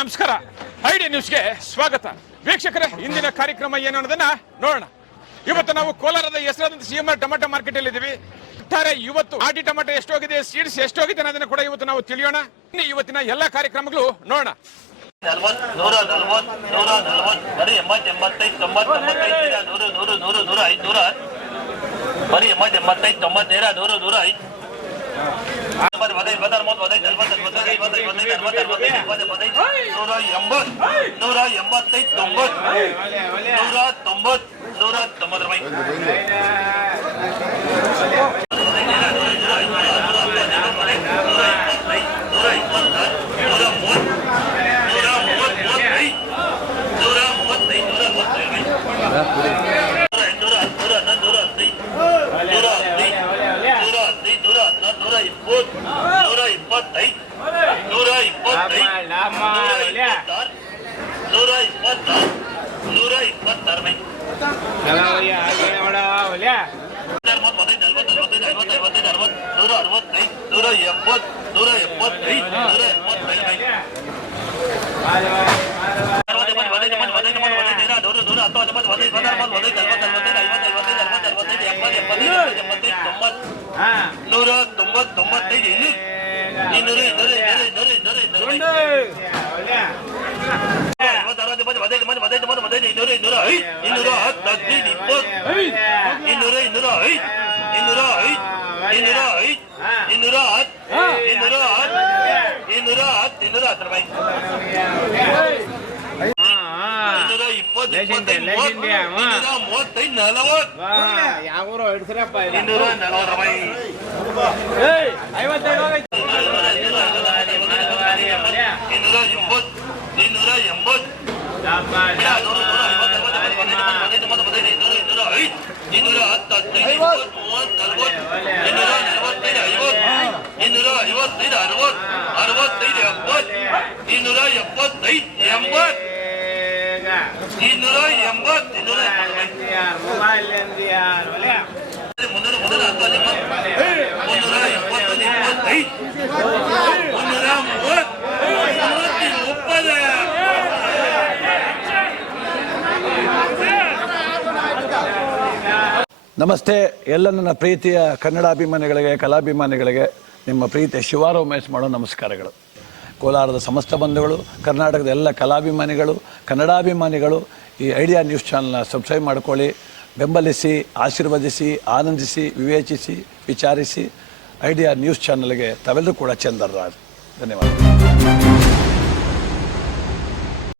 ನಮಸ್ಕಾರ. ಐಡಿಯಾ ನ್ಯೂಸ್ಗೆ ಸ್ವಾಗತ. ವೀಕ್ಷಕರೇ, ಇಂದಿನ ಕಾರ್ಯಕ್ರಮ ಏನು ಅನ್ನೋದನ್ನ ನೋಡೋಣ. ಇವತ್ತು ನಾವು ಕೋಲಾರದ ಹೆಸರಾದಂತ ಸಿಎಂಆರ್ ಟೊಮೆಟೊ ಮಾರ್ಕೆಟ್ ಅಲ್ಲಿ ಇದ್ದೀವಿ. ಇವತ್ತು ಆಟಿ ಟೊಮೆಟೊ ಎಷ್ಟೋಗಿದೆ, ಸೀಡ್ಸ್ ಎಷ್ಟೋಗಿದೆ ಅನ್ನೋದನ್ನ ಕೂಡ ಇವತ್ತು ನಾವು ತಿಳಿಯೋಣ. ಇವತ್ತಿನ ಎಲ್ಲಾ ಕಾರ್ಯಕ್ರಮಗಳು ನೋಡೋಣ. ನಮಸ್ತೆ ಎಲ್ಲ ನನ್ನ ಪ್ರೀತಿಯ ಕನ್ನಡಾಭಿಮಾನಿಗಳಿಗೆ, ಕಲಾಭಿಮಾನಿಗಳಿಗೆ ನಿಮ್ಮ ಪ್ರೀತಿಯ ಶಿವಾರ ಉಮೇಶ್ ಮಾಡೋ ನಮಸ್ಕಾರಗಳು. ಕೋಲಾರದ ಸಮಸ್ತ ಬಂಧುಗಳು, ಕರ್ನಾಟಕದ ಎಲ್ಲ ಕಲಾಭಿಮಾನಿಗಳು, ಕನ್ನಡಾಭಿಮಾನಿಗಳು ಈ ಐಡಿಯಾ ನ್ಯೂಸ್ ಚಾನಲ್ನ ಸಬ್ಸ್ಕ್ರೈಬ್ ಮಾಡ್ಕೊಳ್ಳಿ, ಬೆಂಬಲಿಸಿ, ಆಶೀರ್ವದಿಸಿ, ಆನಂದಿಸಿ, ವಿವೇಚಿಸಿ, ವಿಚಾರಿಸಿ. ಐಡಿಯಾ ನ್ಯೂಸ್ ಚಾನಲ್ಗೆ ತಾವೆಲ್ಲರೂ ಕೂಡ ಚಂದರ್ರಾಜ್. ಧನ್ಯವಾದ.